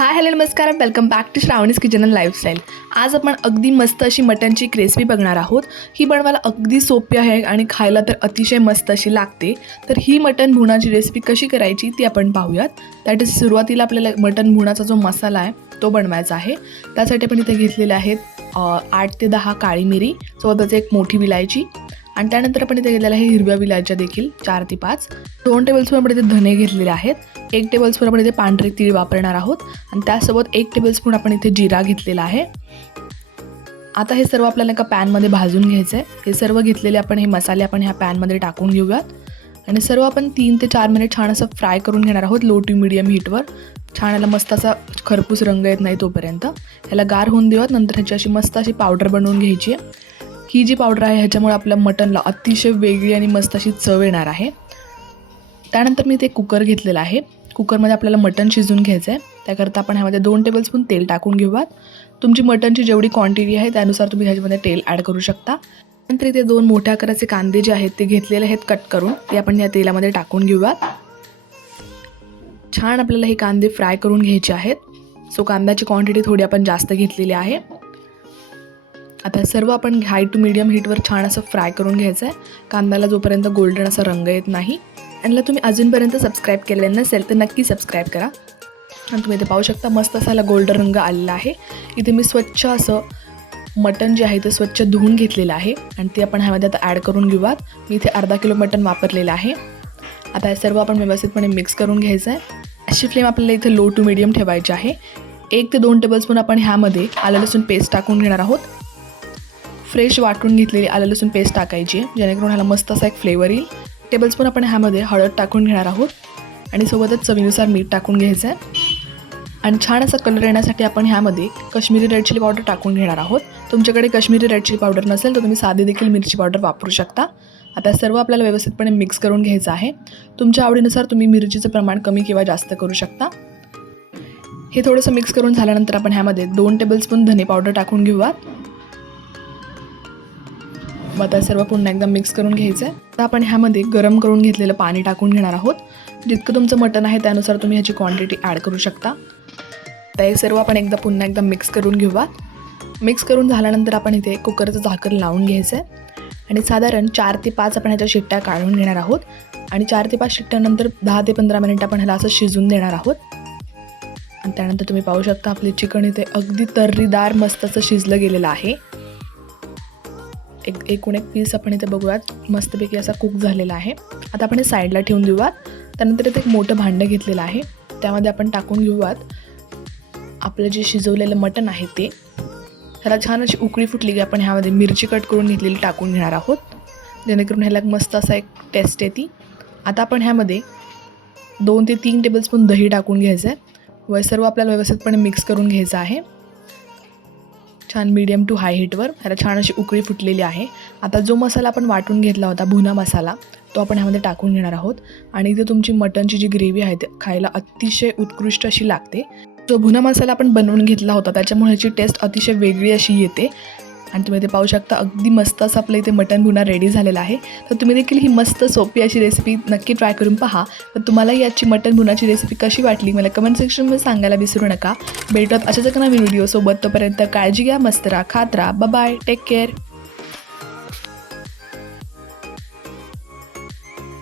हाय hello नमस्कार, welcome back to Shravani's kitchen and lifestyle. आज आपण अगदी मस्त अशी मटनची एक रेसिपी बघणार आहोत. ही बनवायला अगदी सोपी आहे आणि खायला तर अतिशय मस्त अशी लागते. तर ही मटन भुणाची रेसिपी कशी करायची ती आपण पाहूयात. दॅट इज सुरुवातीला आपल्याला मटन भुणाचा जो मसाला आहे तो बनवायचा आहे. त्यासाठी आपण इथे घेतलेले आहेत 8 ते 10 काळी मिरी, सोबतच एक मोठी विलायची आणि त्यानंतर आपण इथे घेतलेलं आहे हिरव्या विलायच्या देखील 4 ते 5. 2 टेबलस्पून आपण इथे धने घेतलेले आहेत. 1 टेबलस्पून आपण इथे पांढरे तीळ वापरणार आहोत आणि त्यासोबत 1 टेबलस्पून आपण इथे जिरा घेतलेला आहे. आता हे सर्व आपल्याला एका पॅनमध्ये भाजून घ्यायचं आहे. हे सर्व घेतलेले आपण हे मसाले आपण ह्या पॅनमध्ये टाकून घेऊयात आणि सर्व आपण 3 ते 4 मिनिट छान असं फ्राय करून घेणार आहोत लो टू मीडियम हीटवर. छान याला मस्त असा खरपूस रंग येत नाही तोपर्यंत ह्याला गार होऊन देऊयात. नंतर ह्याची अशी मस्त अशी पावडर बनवून घ्यायची आहे. ही जी पावडर आहे ह्याच्यामुळे आपल्या मटनला अतिशय वेगळी आणि मस्त अशी चव येणार आहे. त्यानंतर मी इथे कुकर घेतलेला आहे. कुकरमध्ये आपल्याला मटन शिजवून घ्यायचं आहे. त्याकरता आपण ह्यामध्ये 2 टेबलस्पून तेल टाकून घेऊयात. तुमची मटनची जेवढी क्वांटिटी आहे त्यानुसार तुम्ही ह्याच्यामध्ये तेल ॲड करू शकता. नंतर इथे 2 मोठ्या आकाराचे कांदे जे आहेत ते घेतलेले आहेत कट करून, ते आपण या तेलामध्ये टाकून घेऊयात. छान आपल्याला हे कांदे फ्राय करून घ्यायचे आहेत. सो कांद्याची क्वांटिटी थोडी आपण जास्त घेतलेली आहे. आता सर्व आपण हाय टू मीडियम हीटवर छान असं फ्राय करून घ्यायचं आहे. कांद्याला जोपर्यंत गोल्डन असा रंग येत नाही. आणि तुम्ही अजूनपर्यंत सबस्क्राईब केलेलं नसेल तर नक्की सबस्क्राईब करा. आणि तुम्ही इथे पाहू शकता मस्त असा गोल्डन रंग आलेला आहे. इथे मी स्वच्छ असं मटण जे आहे ते स्वच्छ धुवून घेतलेलं आहे आणि ते आपण ह्यामध्ये आता ॲड करून घेऊयात. मी इथे अर्धा किलो मटण वापरलेलं आहे. आता हे सर्व आपण व्यवस्थितपणे मिक्स करून घ्यायचं आहे. अशी फ्लेम आपल्याला इथे लो टू मीडियम ठेवायची आहे. 1 ते 2 टेबलस्पून आपण ह्यामध्ये आलं लसूण पेस्ट टाकून घेणार आहोत. फ्रेश वाटून घेतलेली आलं लसूण पेस्ट टाकायची आहे जेणेकरून ह्याला मस्त असा एक फ्लेवर येईल. टेबलस्पून आपण ह्यामध्ये हळद टाकून घेणार आहोत आणि सोबतच चवीनुसार मीठ टाकून घ्यायचं आहे. आणि छान असा कलर येण्यासाठी आपण ह्यामध्ये काश्मीरी रेड चिली पावडर टाकून घेणार आहोत. तुमच्याकडे काश्मीरी रेड चिली पावडर नसेल तर तुम्ही साधी देखील मिरची पावडर वापरू शकता. आता सर्व आपल्याला व्यवस्थितपणे मिक्स करून घ्यायचं आहे. तुमच्या आवडीनुसार तुम्ही मिरचीचं प्रमाण कमी किंवा जास्त करू शकता. हे थोडंसं मिक्स करून झाल्यानंतर आपण ह्यामध्ये 2 टेबलस्पून धने पावडर टाकून घेऊयात. मग आता सर्व पुन्हा एकदा मिक्स करून घ्यायचं आहे. आता आपण ह्यामध्ये गरम करून घेतलेलं पाणी टाकून घेणार आहोत. जितकं तुमचं मटण आहे त्यानुसार तुम्ही ह्याची क्वांटिटी ॲड करू शकता. तर हे सर्व आपण पुन्हा एकदा मिक्स करून घेऊया. मिक्स करून झाल्यानंतर आपण इथे कुकरचं झाकण लावून घ्यायचं आहे आणि साधारण 4 ते 5 आपण ह्याच्या शिट्ट्या काढून घेणार आहोत. आणि 4 ते 5 शिट्ट्यानंतर 10 ते 15 मिनिट आपण ह्याला असं शिजून देणार आहोत. आणि त्यानंतर तुम्ही पाहू शकता आपले चिकन इथे अगदी तर्रीदार मस्त असं शिजलं गेलेलं आहे. एकूण एक पीस आपण इथे बघूयात मस्तपैकी असा कुक झालेला आहे. आता आपण हे साईडला ठेवून देऊयात. त्यानंतर इथे एक मोठं भांडं घेतलेलं आहे. त्यामध्ये आपण टाकून घेऊयात आपलं जे शिजवलेलं मटण आहे ते. ह्याला छान अशी उकळी फुटली की आपण ह्यामध्ये मिरची कट करून घेतलेली टाकून घेणार आहोत जेणेकरून ह्याला मस्त असा एक टेस्ट येते. आता आपण ह्यामध्ये 2 ते 3 टेबलस्पून दही टाकून घ्यायचं आहे व सर्व आपल्याला व्यवस्थितपणे मिक्स करून घ्यायचं आहे. छान मीडियम टू हाय हीटवर ह्याला छान अशी उकळी फुटलेली आहे. आता जो मसाला आपण वाटून घेतला होता भुना मसाला तो आपण ह्यामध्ये टाकून घेणार आहोत. आणि इथे तुमची मटनची जी ग्रेव्ही आहे ते खायला अतिशय उत्कृष्ट अशी लागते. जो भुना मसाला आपण बनवून घेतला होता त्याच्यामुळे ह्याची टेस्ट अतिशय वेगळी अशी येते. आणि तुम्ही इथे पाहू शकता अगदी मस्त असं आपलं इथे मटन भुना रेडी झालेला आहे. तर तुम्ही देखील ही मस्त सोपी अशी रेसिपी नक्की ट्राय करून पहा. तर तुम्हाला याची मटन भुनाची रेसिपी कशी वाटली मला कमेंट सेक्शनमध्ये सांगायला विसरू नका. भेटत अशाच एका नवीन व्हिडिओसोबत. तोपर्यंत काळजी घ्या, मस्त राहा, खात राहा. Bye, take care.